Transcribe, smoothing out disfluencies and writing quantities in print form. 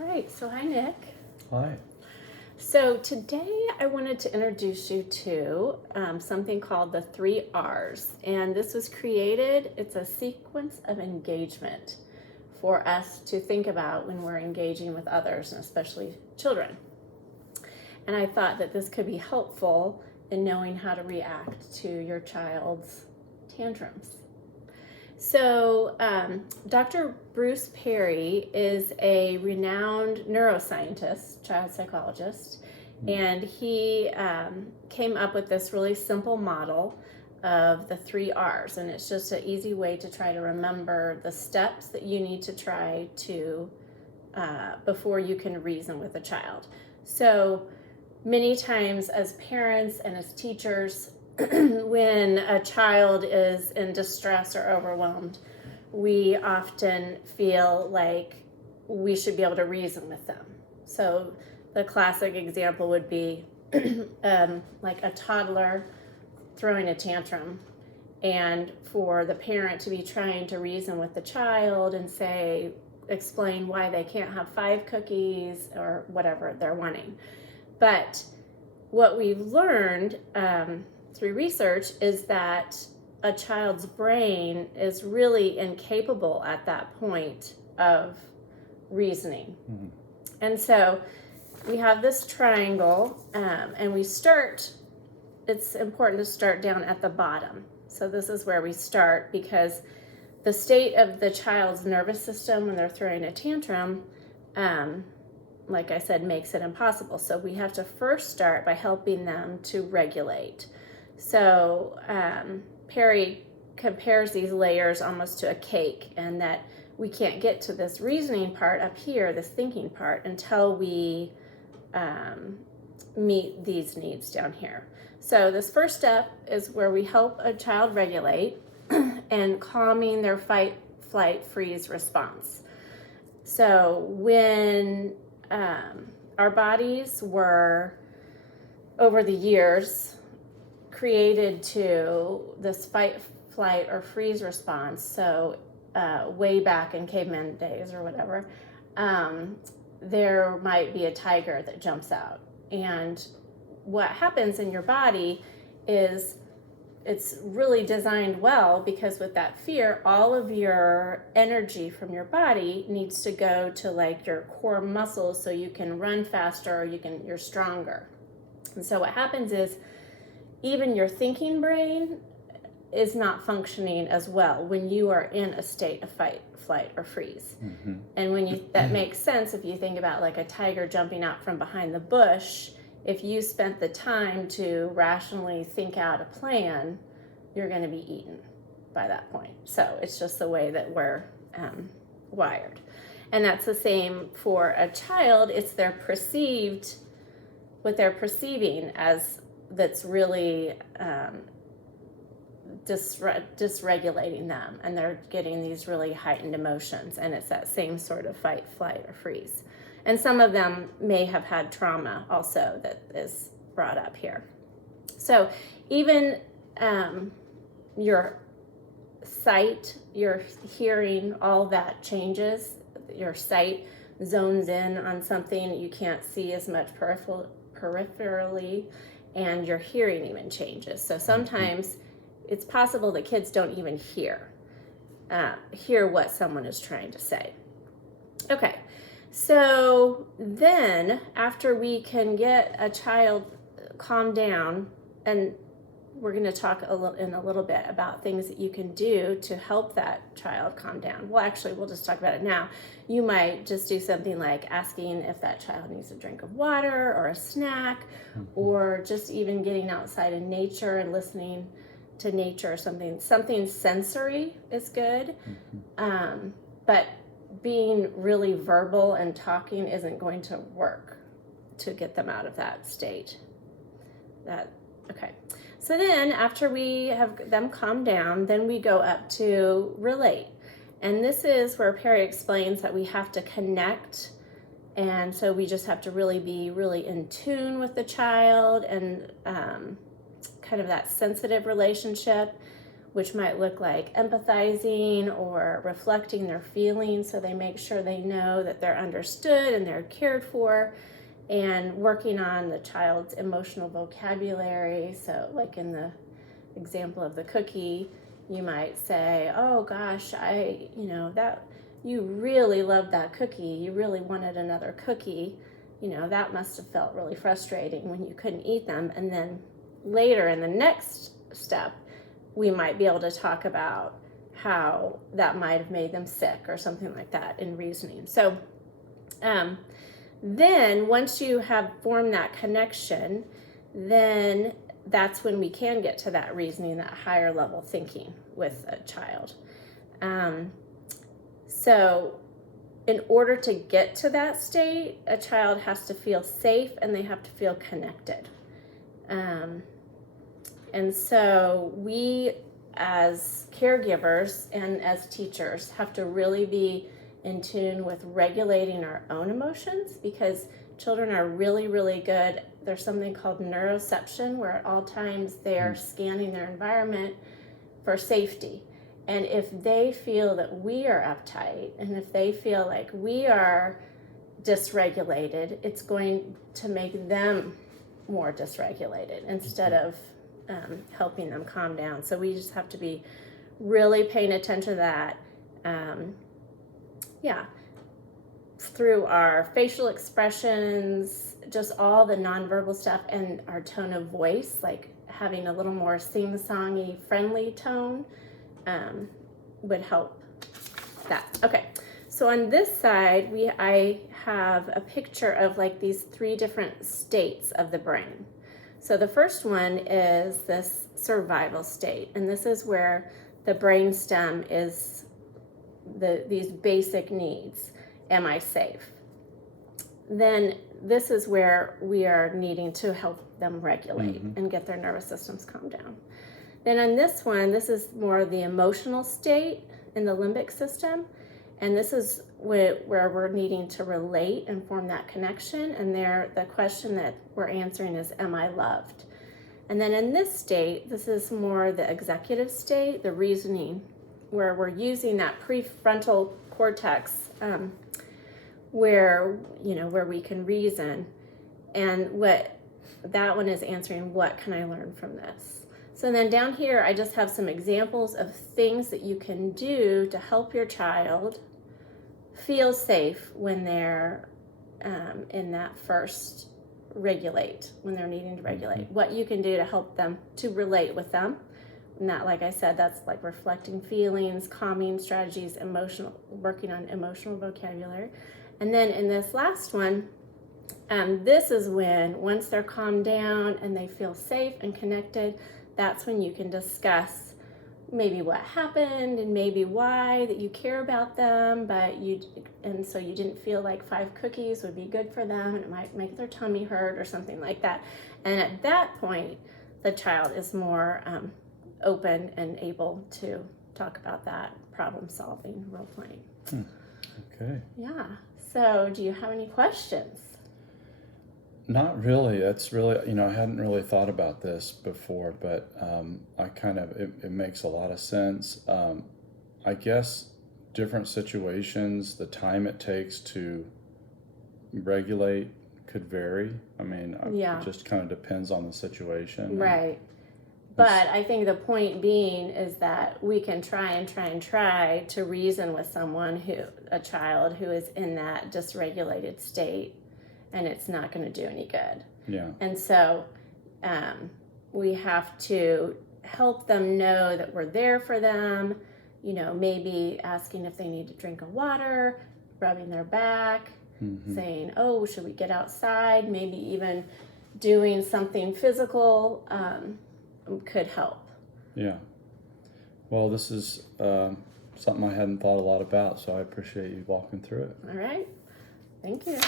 All right, so hi, Nick. Hi. So today I wanted to introduce you to something called the 3 R's. And this was created, it's a sequence of engagement for us to think about when we're engaging with others, and especially children. And I thought that this could be helpful in knowing how to react to your child's tantrums. So, Dr. Bruce Perry is a renowned neuroscientist, child psychologist, and he came up with this really simple model of the 3 R's. And it's just an easy way to try to remember the steps that you need to try to, before you can reason with a child. So, many times as parents and as teachers, when a child is in distress or overwhelmed, we often feel like we should be able to reason with them. So the classic example would be like a toddler throwing a tantrum, and for the parent to be trying to reason with the child and explain why they can't have 5 cookies or whatever they're wanting. But what we've learned through research is that a child's brain is really incapable at that point of reasoning. Mm-hmm. And so we have this triangle, and it's important to start down at the bottom. So this is where we start, because the state of the child's nervous system when they're throwing a tantrum, like I said, makes it impossible. So we have to first start by helping them to regulate. So Perry compares these layers almost to a cake, and that we can't get to this reasoning part up here, this thinking part, until we meet these needs down here. So this first step is where we help a child regulate and calming their fight, flight, freeze response. So when our bodies were, over the years, created to this fight, flight, or freeze response, so way back in caveman days or whatever, there might be a tiger that jumps out. And what happens in your body is it's really designed well, because with that fear, all of your energy from your body needs to go to like your core muscles so you can run faster or you're stronger. And so what happens is even your thinking brain is not functioning as well when you are in a state of fight, flight, or freeze. Mm-hmm. And that makes sense if you think about like a tiger jumping out from behind the bush. If you spent the time to rationally think out a plan, you're going to be eaten by that point. So it's just the way that we're wired. And that's the same for a child. It's what they're perceiving as that's really dysregulating them, and they're getting these really heightened emotions, and it's that same sort of fight, flight, or freeze. And some of them may have had trauma also that is brought up here. So even your sight, your hearing, all that changes. Your sight zones in on something you can't see as much peripherally, and your hearing even changes. So sometimes it's possible that kids don't even hear what someone is trying to say. Okay. So then after we can get a child calmed down, and we're going to talk in a little bit about things that you can do to help that child calm down. Well, actually, we'll just talk about it now. You might just do something like asking if that child needs a drink of water or a snack, or just even getting outside in nature and listening to nature or something. Something sensory is good, but being really verbal and talking isn't going to work to get them out of that state. Okay. So then after we have them calm down, then we go up to relate. And this is where Perry explains that we have to connect. And so we just have to be really in tune with the child, and kind of that sensitive relationship. which might look like empathizing or reflecting their feelings, so they make sure they know that they're understood and they're cared for, and working on the child's emotional vocabulary. So like in the example of the cookie, you might say, oh gosh, that you really loved that cookie, you really wanted another cookie, that must have felt really frustrating when you couldn't eat them. And then later in the next step, we might be able to talk about how that might have made them sick or something like that in reasoning. So then once you have formed that connection, then that's when we can get to that reasoning, that higher level thinking with a child. So in order to get to that state, a child has to feel safe and they have to feel connected. And so we as caregivers and as teachers have to really be in tune with regulating our own emotions, because children are really, really good. There's something called neuroception, where at all times they are scanning their environment for safety. And if they feel that we are uptight, and if they feel like we are dysregulated, it's going to make them more dysregulated instead of helping them calm down. So we just have to be really paying attention to that. Through our facial expressions, just all the nonverbal stuff, and our tone of voice, like having a little more sing-songy, friendly tone, would help that. Okay, so on this side, I have a picture of like these 3 different states of the brain. So the first one is this survival state, and this is where the brainstem is these basic needs. Am I safe? Then this is where we are needing to help them regulate and get their nervous systems calmed down. Then on this one, this is more the emotional state in the limbic system, and this is where we're needing to relate and form that connection. And there, the question that we're answering is, am I loved? And then in this state, this is more the executive state, the reasoning, where we're using that prefrontal cortex, where we can reason. And what that one is answering, what can I learn from this? So then down here, I just have some examples of things that you can do to help your child feel safe when they're in that first regulate, when they're needing to regulate. What you can do to help them to relate with them. And that, like I said, that's like reflecting feelings, calming strategies, working on emotional vocabulary. And then in this last one, this is when, once they're calmed down and they feel safe and connected, that's when you can discuss maybe what happened and maybe why, that you care about them, and so you didn't feel like 5 cookies would be good for them, and it might make their tummy hurt or something like that. And at that point, the child is more open and able to talk about that problem solving, role playing. Okay. Yeah. So do you have any questions? Not really. That's really, I hadn't really thought about this before, but it makes a lot of sense. I guess different situations, the time it takes to regulate could vary. I mean, it just kind of depends on the situation. Right. But I think the point being is that we can try to reason with a child who is in that dysregulated state, and it's not going to do any good. Yeah. And so we have to help them know that we're there for them, maybe asking if they need to drink of water, rubbing their back, saying, oh, should we get outside? Maybe even doing something physical could help. Yeah. Well, this is something I hadn't thought a lot about, so I appreciate you walking through it. All right. Thank you.